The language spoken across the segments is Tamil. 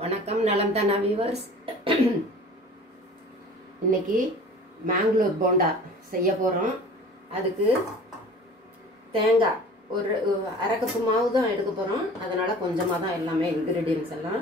வணக்கம் நலம் தானா வியூவர்ஸ். இன்னைக்கு மேங்களூர் போண்டா செய்ய போகிறோம். அதுக்கு தேங்காய் ஒரு அரை கப்பு மாவு தான் எடுக்க போகிறோம். அதனால் கொஞ்சமாக தான் எல்லாமே இன்க்ரீடியன்ஸ் எல்லாம்.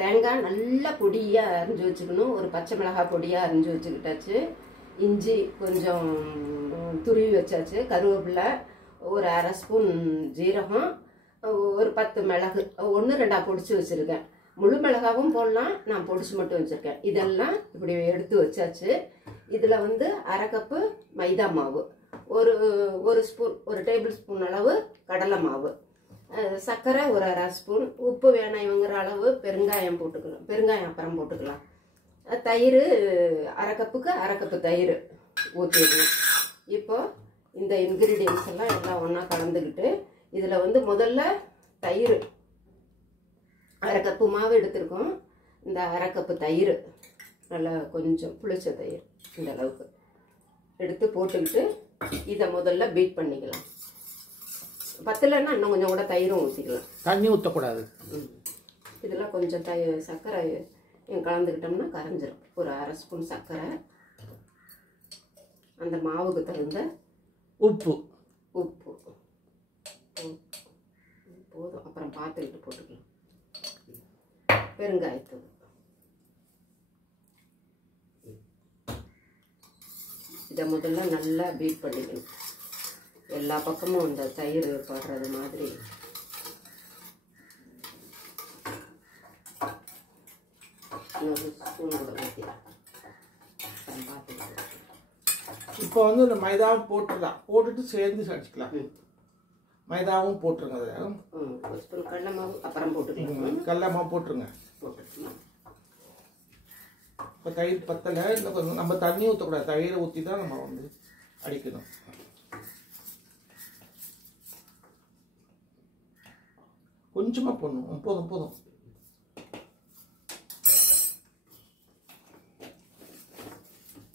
தேங்காய் நல்லா பொடியாக அரிஞ்சு வச்சுக்கணும். ஒரு பச்சை மிளகாய் பொடியாக அரிஞ்சு வச்சுக்கிட்டாச்சு. இஞ்சி கொஞ்சம் துருவி வச்சாச்சு. கருவேப்பிலை, ஒரு அரை ஸ்பூன் ஜீரகம், ஒரு 10 மிளகு 1-2 பொடிச்சு வச்சுருக்கேன். முழு மிளகாவும் போடலாம், நான் பொடிச்சு மட்டும் வச்சுருக்கேன். இதெல்லாம் இப்படி எடுத்து வச்சாச்சு. இதில் வந்து அரை கப்பு மைதா மாவு, ஒரு டேபிள் ஸ்பூன் அளவு கடலை மாவு, சர்க்கரை ஒரு அரை ஸ்பூன், உப்பு வேணாம் இவங்கிற அளவு, பெருங்காயம் போட்டுக்கலாம். பெருங்காயம் அப்புறம் போட்டுக்கலாம். தயிர் அரை கப்பு தயிர் ஊற்றிடணும். இப்போ இந்த இன்க்ரீடியன்ஸ் எல்லாம் ஒன்றா கலந்துக்கிட்டு இதில் வந்து முதல்ல தயிர் அரை கப்பு மாவு எடுத்துருக்கோம். இந்த அரை கப்பு தயிர் நல்லா கொஞ்சம் புளிச்ச தயிர் இந்த அளவுக்கு எடுத்து போட்டுக்கிட்டு இதை முதல்ல பீட் பண்ணிக்கலாம். பத்தலைன்னா இன்னும் கொஞ்சம் கூட தயிரும் ஊற்றிக்கலாம். தண்ணி ஊற்றக்கூடாது. இதெல்லாம் கொஞ்சம் சர்க்கரை கலந்துக்கிட்டோம்னா கரைஞ்சிரும். ஒரு அரை ஸ்பூன் சர்க்கரை, அந்த மாவுக்கு தகுந்த உப்பு போதும். அப்புறம் பார்த்துக்கிட்டு போட்டுக்கலாம். பெருங்காயத்தூள், இதை முதல்ல நல்லா பீட் பண்ணிக்கணும். எல்லா பக்கமும் இந்த தயிர் படுறது மாதிரி. ஸ்பூன் கூட ஊற்றிடலாம். பார்த்துக்கிட்டு இப்போ வந்து இந்த மைதாவும் போட்டுடலாம். போட்டுட்டு சேர்ந்து அடிச்சுக்கலாம். மைதாவும் போட்டுருங்க. அதில் ஒரு ஸ்பூன் கடலை மாவு அப்புறம் போட்டுக்கலாம். கடலை மாவு போட்டுருங்க. இப்போ தயிர் பத்தலை, இன்னும் கொஞ்சம் நம்ம தண்ணி ஊற்றக்கூடாது. தயிரை ஊற்றி தான் நம்ம வந்து அடிக்கணும். கொஞ்சமாக போடணும். போதும்.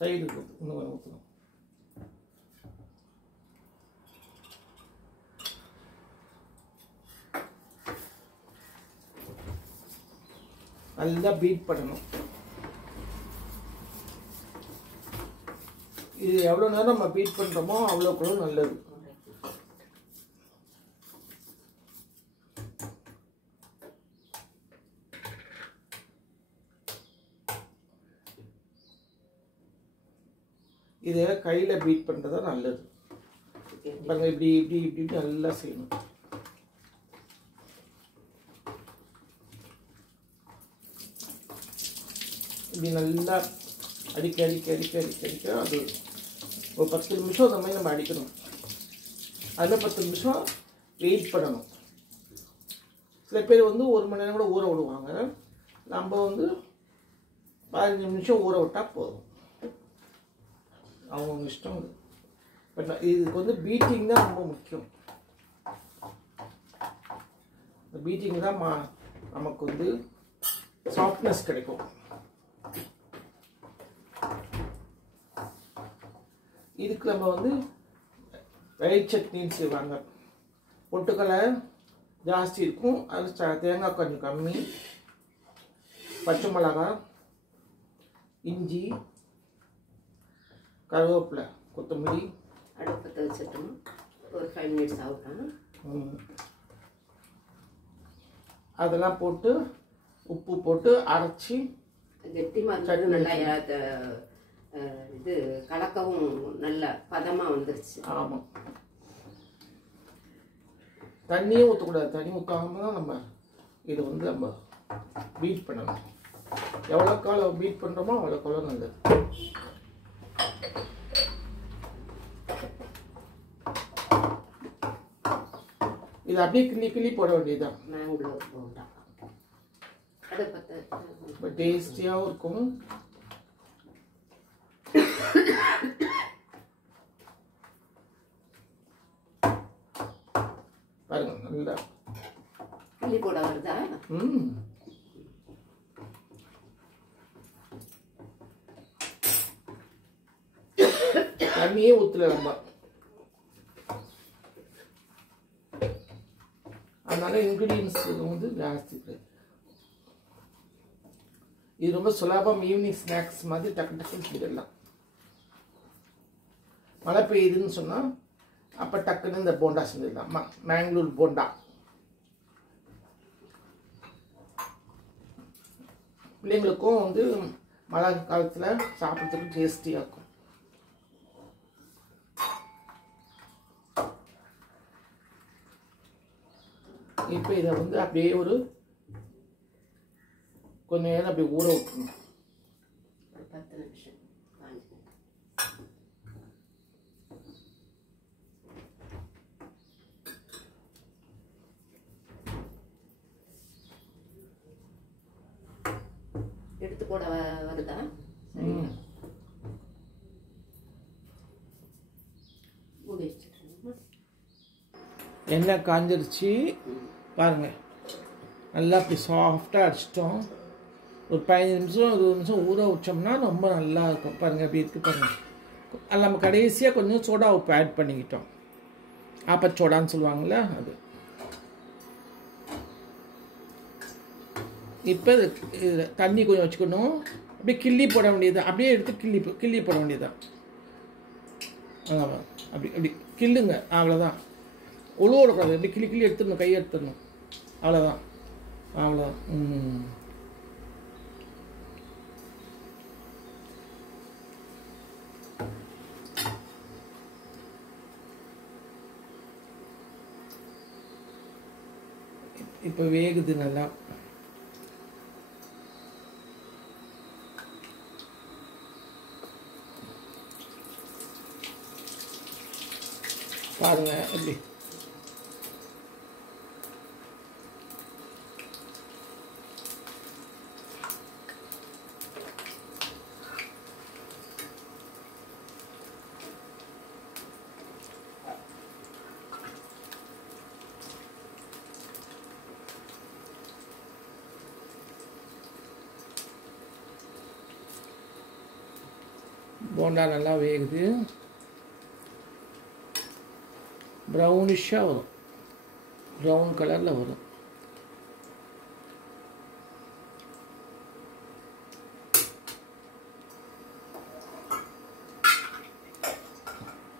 தயிர் இன்னும் கொஞ்சம் ஊற்றணும். நல்லா பீட் பண்ணணும். இது எவ்வளோ நேரம் நம்ம பீட் பண்ணுறோமோ அவ்வளோக்குள்ள நல்லது. இதை கையில் பீட் பண்ணுறதா நல்லது. பாருங்க, இப்படி நல்லா செய்யணும். இப்படி நல்லா அடிக்க அது ஒரு 10 நிமிஷம் அந்த மாதிரி நம்ம அடிக்கணும். அதில் 10 நிமிஷம் வெயிட் பண்ணணும். சில பேர் வந்து 1 மணி நேரம் கூட ஊற விடுவாங்க. நம்ம வந்து 15 நிமிஷம் ஊற விட்டால் போதும். அவங்க இஷ்டம். பட் இதுக்கு வந்து பீட்டிங் தான் ரொம்ப முக்கியம். இந்த பீட்டிங் தான் நமக்கு வந்து சாஃப்ட்னஸ் கிடைக்கும். இதுக்கு நம்ம வந்து வெயிட் சட்னின்னு செய்வாங்க. பொட்டுக்கடலை ஜாஸ்தி இருக்கும், அது தேங்காய் கொஞ்சம் கம்மி, பச்சை மிளகாய், இஞ்சி, கருவேப்பிலை, கொத்தமல்லி. அடுப்பத்தை வச்சுட்டோம். ஒரு 5 மினிட்ஸ் ஆகட்டும். அதெல்லாம் போட்டு உப்பு போட்டு அரைச்சி கெட்டி மாதிரி நல்லா இது கலக்கவும் நல்ல பதமாக வந்துருச்சு. ஆமாம், தண்ணியே ஊற்றக்கூடாது. தண்ணி ஊற்றாம தான் நம்ம இதை வந்து நம்ம பீட் பண்ணணும். எவ்வளோக்கு எவ்வளோ பீட் பண்ணுறோமோ அவ்வளோக்கு எவ்வளோ நல்லது. இது அப்படியே கிள்ளி போட வேண்டியதுதான். மேங்களூர் போண்டா ரொம்ப டேஸ்டியாகவும் இருக்கும். பாருங்க, நல்லா கிள்ளி போட வருதா? தண்ணியே ஊற்றல நம்ம. அதனால இன்க்ரீடியன்ஸ் வந்து ஜாஸ்தி கிடையாது. இது ரொம்ப சுலபம், ஈவினிங் ஸ்நாக்ஸ் மாதிரி டக்கு டக்குன்னு செஞ்சிடலாம். மழை பெய்யுதுன்னு சொன்னால் அப்போ டக்குன்னு இந்த போண்டா செஞ்சிடலாம். மேங்களூர் போண்டா பிள்ளைங்களுக்கும் வந்து மழை காலத்தில் சாப்பிட்றதுக்கு டேஸ்டியாக இருக்கும். இப்போ இதை வந்து அப்படியே ஒரு கொஞ்ச நேரம் அப்படியே ஊற விட்டுணும். ஒரு 10 நிமிஷம். எடுத்து போட வருதா? எண்ணெய் காஞ்சிருச்சு பாருங்கள். நல்லா அப்படி சாஃப்டாக அடிச்சிட்டோம். ஒரு 15 நிமிஷம் 20 நிமிஷம் ஊற வச்சோம்னா ரொம்ப நல்லா இருக்கும். பாருங்கள் அப்படி இருக்குது பாருங்கள். அது நம்ம கடைசியாக கொஞ்சம் சோடா உப்பு ஆட் பண்ணிக்கிட்டோம். ஆப்பச்சோடான்னு சொல்லுவாங்கள்ல அது. இப்போ இதில் தண்ணி கொஞ்சம் வச்சுக்கணும். அப்படியே கிள்ளி போட வேண்டியது. அப்படியே எடுத்து கிள்ளி போட வேண்டியதுதான். ஆமாம், அப்படி அப்படி கிள்ளுங்க, அவ்வளோதான். உழுவக்கூடாது. அப்படி கிள்ளி எடுத்துடணும், கையை எடுத்துடணும், அவ்வளோதான். அவ்வளோதான். இப்போ வேகுது நல்லா. பாருங்க எப்படி போண்டா நல்லா வேகுது. ப்ரௌனிஷாக வரும், ப்ரௌன் கலரில் வரும்.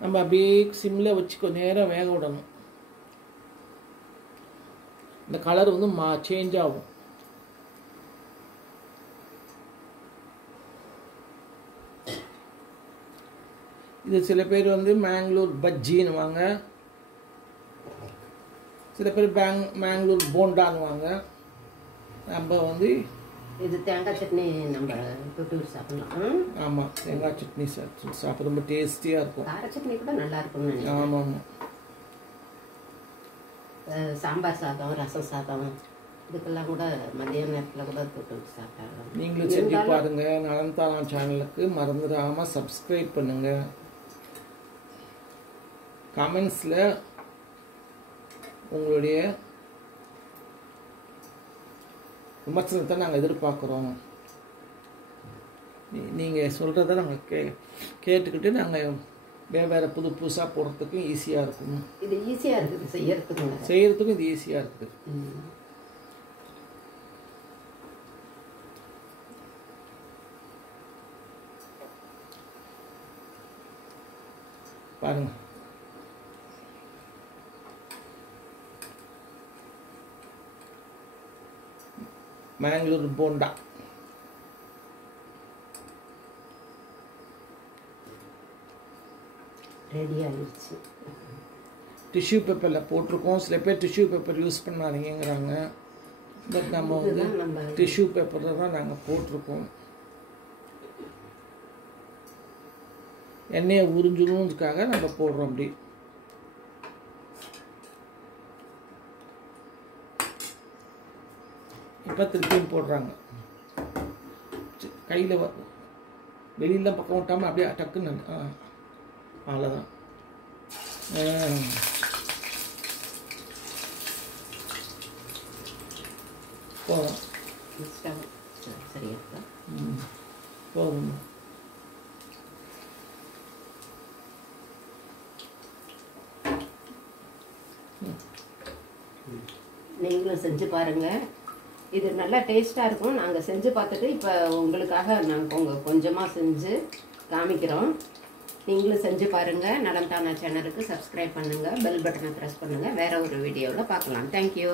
நம்ம அப்படியே சிம்மில் வச்சு கொஞ்ச நேரம் வேக விடணும். இந்த கலர் வந்து சேஞ்ச் ஆகும். இது சில பேர் வந்து மேங்களூர் பஜ்ஜின்னுவாங்க, சில பேர் மேங்களூர் போண்டான்னுவாங்க. நம்ம வந்து இது தேங்காய் சட்னி நம்ம தொட்டு சாப்பிடலாம். ஆமாம், தேங்காய் சட்னி சாப்பிட ரொம்ப டேஸ்டியாக இருக்கும். கார சட்னி கூட நல்லா இருக்கும்னு நினைக்கிறேன். ஆமாம் ஆமாம். சாம்பார் சாதம், ரசம் சாதம் இதுக்கெல்லாம் கூட மதிய நேரத்தில் கூட தொட்டு சாப்பிட்டாங்க. நீங்களும் செஞ்சு பாருங்கள். நலன்தானா சேனலுக்கு மறந்துடாமல் சப்ஸ்கிரைப் பண்ணுங்கள். கமெண்ட்ஸில் உங்களுடைய விமர்சனத்தை நாங்கள் எதிர்பார்க்குறோம். நீங்கள் சொல்கிறத நாங்கள் கேட்டுக்கிட்டு நாங்கள் வேறு புதுசாக போடுறதுக்கும் ஈஸியாக இருக்கும். இது ஈஸியாக இருக்குது செய்யறதுக்கும் இது ஈஸியாக இருக்குது. பாருங்கள், மேங்களூர் போண்டா ரெடி ஆகிடுச்சு. டிஷ்யூ பேப்பரில் போட்டிருக்கோம். சில பேர் டிஷ்யூ பேப்பர் யூஸ் பண்ணாதீங்கிறாங்க. பட் நம்ம வந்து டிஷ்யூ பேப்பரில் தான் நாங்கள் போட்டிருக்கோம். எண்ணெயை உறிஞ்சிடும்ன்றதுக்காக நம்ம போடுறோம். அப்படி இப்போ திருப்பியும் போடுறாங்க. கையில் வெளியில பக்கம் விட்டாமல் அப்படியே டக்குன்னு அவ்வளோதான். போதும் சரியா போதும். நீங்களும் செஞ்சு பாருங்கள். இது நல்லா டேஸ்ட்டாக இருக்கும். நாங்கள் செஞ்சு பார்த்துட்டு இப்போ உங்களுக்காக நாங்கள் கொஞ்சமாக செஞ்சு காமிக்கிறோம். நீங்களும் செஞ்சு பாருங்கள். நலம் தானா சேனலுக்கு சப்ஸ்கிரைப் பண்ணுங்கள், பெல் பட்டனை ப்ரெஸ் பண்ணுங்கள். வேறு ஒரு வீடியோவில் பார்க்கலாம். தேங்க்யூ.